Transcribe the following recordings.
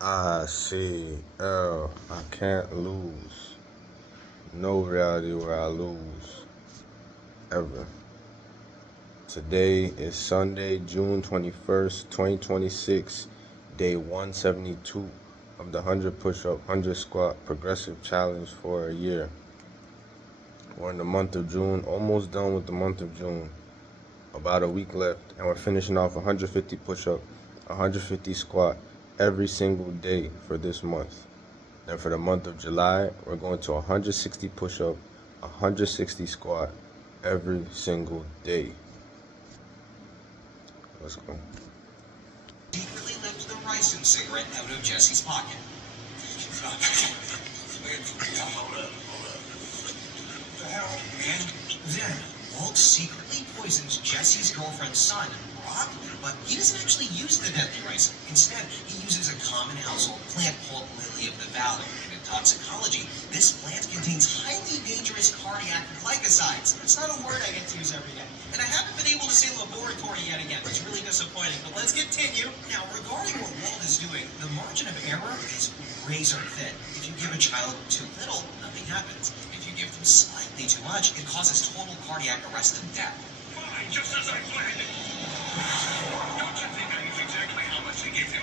icLAAo. I can't lose. No reality where I lose. Ever. Today is Sunday, June 21st, 2026, day 172 of the 100 push-up, 100 squat progressive challenge for a year. We're in the month of June, almost done with the month of June. About a week left, and we're finishing off 150 push-up, 150 squat every single day for this month. Then for the month of July, we're going to 160 push-up, 160 squat every single day. Let's go. Secretly lifted the ricin cigarette out of Jesse's pocket. Hold up. The hell, man? Then, Walt secretly poisons Jesse's girlfriend's son, Brock, but he doesn't actually use the deadly ricin. Instead, he uses a common household plant called lily of the valley. In toxicology, this plant contains highly dangerous cardiac glycosides. It's not a word I get to use every day. And I haven't been able to say laboratory yet again. It's really disappointing, but let's continue. Now, regarding what Walt is doing, the margin of error is razor thin. If you give a child too little, nothing happens. If you give them slightly too much, it causes total cardiac arrest and death. Fine, just as I planned it. Don't you think I knew exactly how much to give him?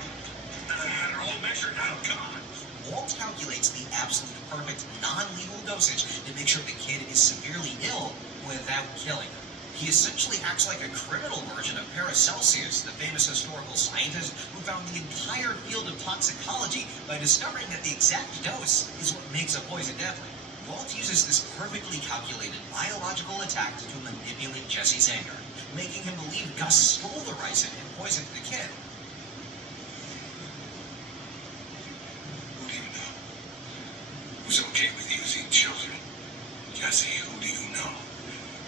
And I had it all measured out. Come on. Walt calculates the absolute perfect non-lethal dosage to make sure the kid is severely ill without killing him. He essentially acts like a criminal version of Paracelsus, the famous historical scientist who found the entire field of toxicology by discovering that the exact dose is what makes a poison deadly. Walt uses this perfectly calculated biological attack to manipulate Jesse's anger, making him believe Gus stole the ricin and poisoned the kid. Who do you know? Who's okay with using children? Jesse, who do you know?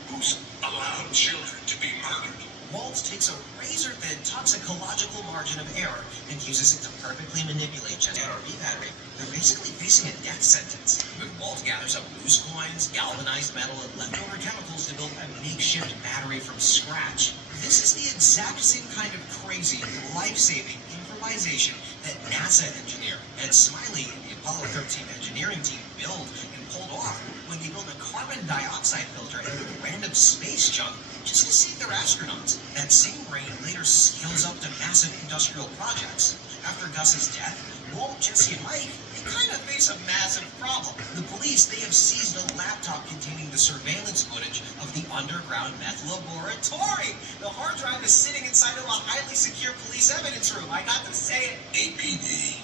Who's allowed children to be murdered? Walt takes a razor-thin toxicological margin of error and uses it to perfectly manipulate Jesse's RV battery. They're basically facing a death sentence. But Walt gathers up loose coins, galvanized metal, and leftover chemicals to build a makeshift battery from scratch. This is the exact same kind of crazy, life-saving improvisation that NASA engineer Ed Smiley and the Apollo 13 engineering team built and pulled off when they built a carbon dioxide filter out of random space junk just to save their astronauts. That same brain later scales up to massive industrial projects. After Gus's death, Walt, Jesse, and Mike, they kind of face a massive problem. The police, they have seized a laptop containing the surveillance footage of the underground meth laboratory. The hard drive is sitting inside of a highly secure police evidence room. I got to say it. APD.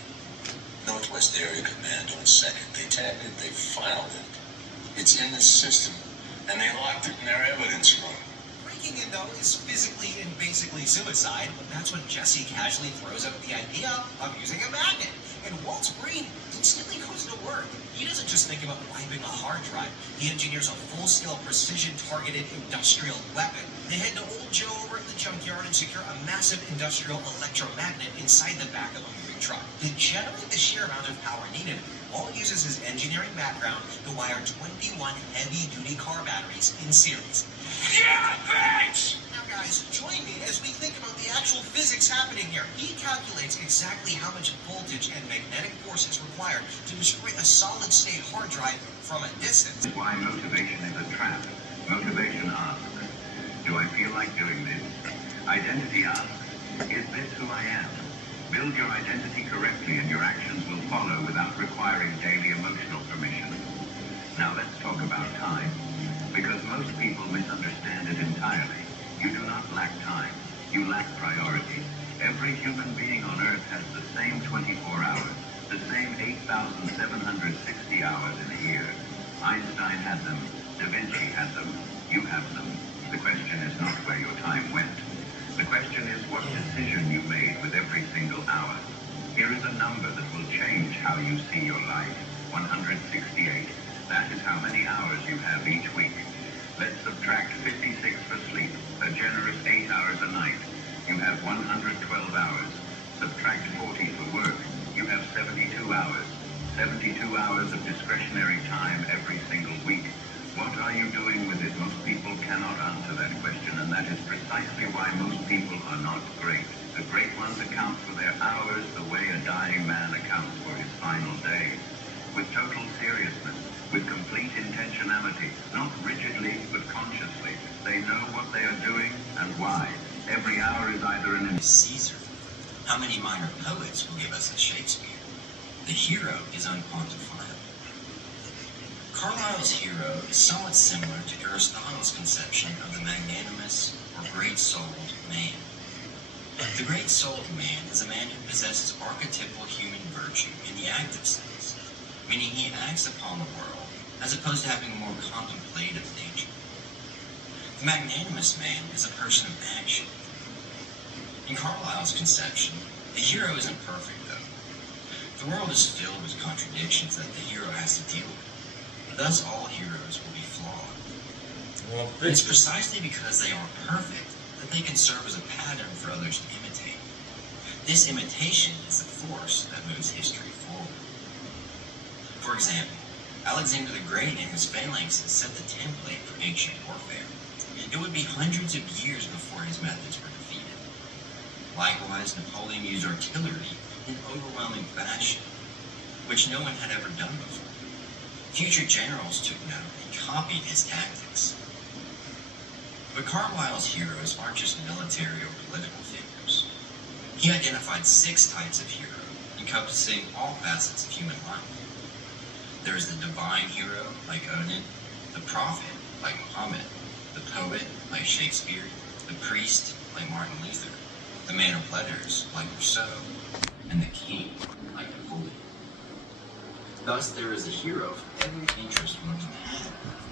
Northwest Area Command on second. They tagged it, they filed it. It's in the system, and they locked it in their evidence room. Breaking in, though, is physically and basically suicide, but that's when Jesse casually throws out the idea of using a magnet. And Walt's brain instantly goes to work. He doesn't just think about wiping a hard drive. He engineers a full-scale, precision-targeted industrial weapon. They head to Old Joe over at the junkyard and secure a massive industrial electromagnet inside the back of a moving truck. To generate the sheer amount of power needed, Walt uses his engineering background to wire 21 heavy-duty car batteries in series. Yeah, thanks! Now, guys, join me as we think about the actual physics happening here. He calculates exactly how much voltage and magnetic force is required to destroy a solid-state hard drive from a distance. Why motivation is a trap. Motivation asks, do I feel like doing this? Identity asks, is this who I am? Build your identity correctly and your actions will follow without requiring daily emotional permission. Now let's talk about time. Because most people misunderstand it entirely. You do not lack time. You lack priority. Every human being on Earth has the same 24 hours, the same 8,760 hours in a year. Einstein had them. Da Vinci had them. You have them. The question is not where your time went. The question is what decision you made with every single hour. Here is a number that will change how you see your life. 168. That is how many hours you have each week. Let's subtract 56 for sleep, a generous 8 hours a night. You have 112 hours. Subtract 40 for work. You have 72 hours. 72 hours of discretionary time every single week. What are you doing with it? Most people cannot answer that question, and that is precisely why most people are not great. The great ones account for their hours the way a dying man man accounts for his final days. With total seriousness, with complete intentionality, not rigidly but consciously, they know what they are doing and why. Every hour is either an Caesar. How many minor poets will give us a Shakespeare? The hero is unquantifiable. Carlyle's hero is somewhat similar to Aristotle's conception of the magnanimous or great-souled man. The great-souled man is a man who possesses archetypal human virtue in the active sense, meaning he acts upon the world as opposed to having a more contemplative nature. The magnanimous man is a person of action. In Carlyle's conception, the hero isn't perfect, though. The world is filled with contradictions that the hero has to deal with. Thus, all heroes will be flawed. It's precisely because they aren't perfect that they can serve as a pattern for others to imitate. This imitation is the force that moves history forward. For example, Alexander the Great and his phalanxes set the template for ancient warfare. It would be hundreds of years before his methods were defeated. Likewise, Napoleon used artillery in overwhelming fashion, which no one had ever done before. Future generals took note and copied his tactics. But Carlyle's heroes aren't just military or political figures. He identified 6 types of hero, encompassing all facets of human life. There is the divine hero, like Odin, the prophet, like Muhammad, the poet, like Shakespeare, the priest, like Martin Luther, the man of letters, like Rousseau, and the king, like Napoleon. Thus, there is a hero for every interest one can have.